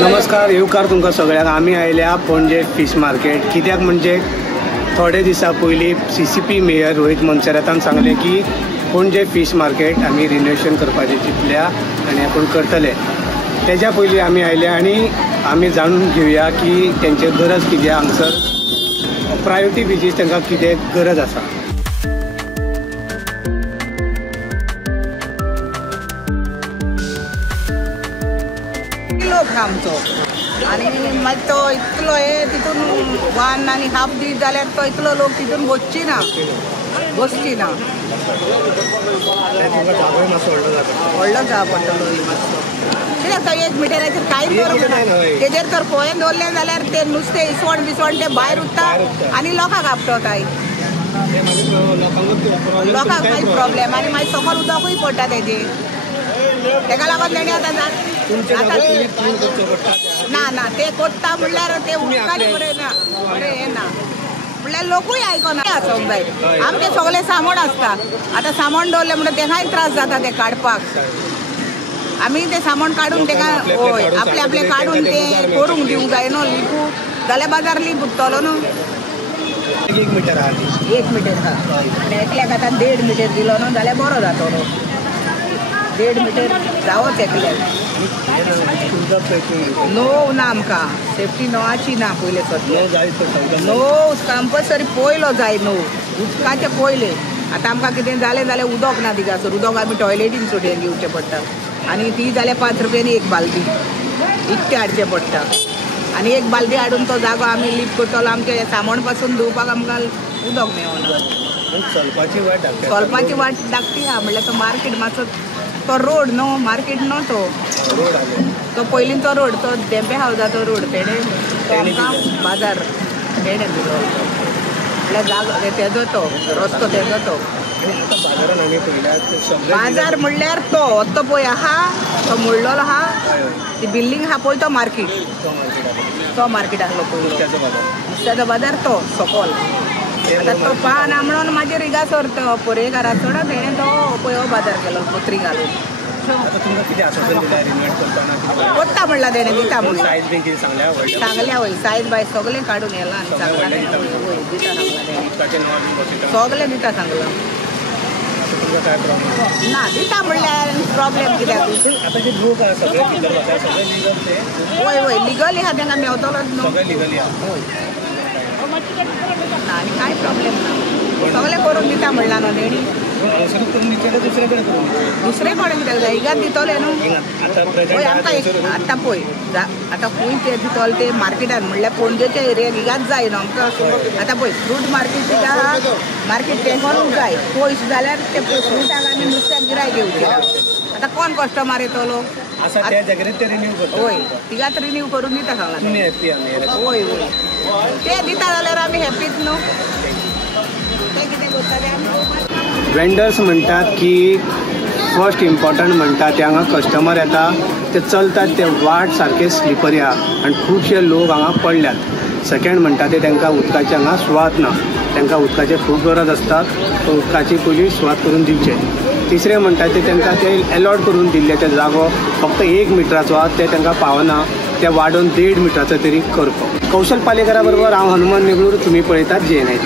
नमस्कार, येवकार तुमकां सगळ्यांक. आमी आयल्या पणजे फीश मार्केट. कित्याक म्हणजे थोडे दिसा पयलीं CCP मेयर रोहित मोन्सेरातान सांगलें की पणजे फीश मार्केट आमी रिनोवेशन करपाचें चिंतल्या आनी आपूण करतले. तेज्या पयलीं आमी आयल्या आनी आमी जाणून घेवया की तेंचे गरज कितें, हांगसर प्रायोरिटी बेजीस तांकां कितें गरज आसा. आमचो आनी मागीर तो इतलो तितून 1.5 दीस जाल्यार तो इतलो लोक तितून बसची ना. व्हडलो जावं पडटलो मातसो. कित्याक तो 1 मिटराचेर कांयच करूंक ना. तेजेर तर पोयन दवरलें जाल्यार ते नुस्तें इसवण बिसवण ते भायर उरता आनी लोकांक आपटताय. लोकांक कांयच प्रॉब्लेम आनी मागीर सकयल उदकूय पडटा तेका लागून तेणी आतां ना ते कोत्ता म्हणल्यार ते उदकाचें बरें हें ना म्हणल्यार लोकूय आयकना आसूंक जाय. आमचें सगळें सामोण आसता. आतां सामोण दवरलें म्हणून तेकाय त्रास जाता ते काडपाक. आमी ते सामोण काडून तेका हय आपले काडून ते करूंक दिवंक जाय न्हू. लिपू जाल्यार बाजार लिप उरतलो न्हू. 1 मिटर आहा. 1 मिटर आहा आनी एकल्याक आतां 1.5 मिटर दिलो न्हू जाल्यार बरो जातलो. 1.5 मिटर जावंच एकल्याक. नो ना आमकां सेफ्टी नोवाची ना. पयले नो कंपल्सरी पयलो जाय. नो उदकाचे पयले. आतां आमकां कितें जालें जाल्यार उदक ना दिगासर. उदक आमी टॉयलेटीन सुटेन घेवचें पडटा आनी ती जाल्यार 5 रुपयांनी 1 बालदी इकतें हाडचें पडटा. आनी 1 बालदी हाडून तो जागो आमी लिप करतलो. आमचें सामोण पासून धुवपाक आमकां उदक मेळना. चलपाची वाट धाकटी आहा म्हणल्यार तो मार्केट मातसो तो रोड न्हू. मार्केट न्हू तो पयलींचो रोड तो देंपे हावजाचो रोड. तेणे तो आमकां बाजार तेणे दिलो म्हणल्यार जागो तेजो तो रस्तो तेजो तो. बाजार म्हणल्यार तो पळय आहा तो मोडलेलो आहा. ती बिल्डींग आहा पळय तो मार्केट. तो मार्केट आसलो पयलीं नुस्त्याचो बाजार तो सकल. आतां तो पाना म्हणून म्हाजे रिगासर तो परेकारा चड तेणें तो पळय हो बाजार केलो पत्री घालून. कोत्ता म्हणला तेणें दिता म्हणून सांगल्या वय सायज बाय सगळें काडून येला आनी सांगला दिता सांगला तेणें सगळें दिता सांगला. ना दिता म्हणल्यार प्रॉब्लेम कित्याक वय लिगली आहा तेंकां मेवतलोच न्हू. ना आनी कांय प्रॉब्लेम ना. सगळें करून दिता म्हणला न्हू तेणी. दुसरे कोणें कित्याक जाय हिगात दितले न्हू. पळय आमकां आतां पळय आतां खंय ते दितले ते मार्केटान म्हणल्यार पणजेच्या एरियाक हिगात जाय न्हू आमकां. आतां पळय फ्रूट मार्केट आहा मार्केट तें करूंक जाय. पयस जाल्यार ते फ्रुटाक आनी नुस्त्याक गिरायक घेवचें. आतां कोण कस्टमर येतलो. वय तिगात रिन्यू करून दिता सांगला. वय ते दिता जाल्यार आमी हॅपीच न्हू. ते कितें करतले आमी. वेंडर्स म्हणटात की फर्स्ट इम्पॉर्टंट म्हणटा ते हांगा कस्टमर येता ते चलतात ते वाट सारके स्लिपरी आहा आनी खुबशे लोक हांगा पडल्यात. सेकेंड म्हणटा ते तांकां उदकाची हांगा सुवात ना. तांकां उदकाची खूब गरज आसता. तो उदकाची पयली सुवात करून दिवचे. तिसरें म्हणटा ते तांकां ते अलॉट करून दिल्ले ते जागो फक्त 1 मिटराचो आहा ते तांकां पावना. ते वाडोवन 1.5 मिटराचो तरी करप. कौशल पालेकरा बरोबर हांव हनुमान नेगळूर. तुमी पळयतात JNI.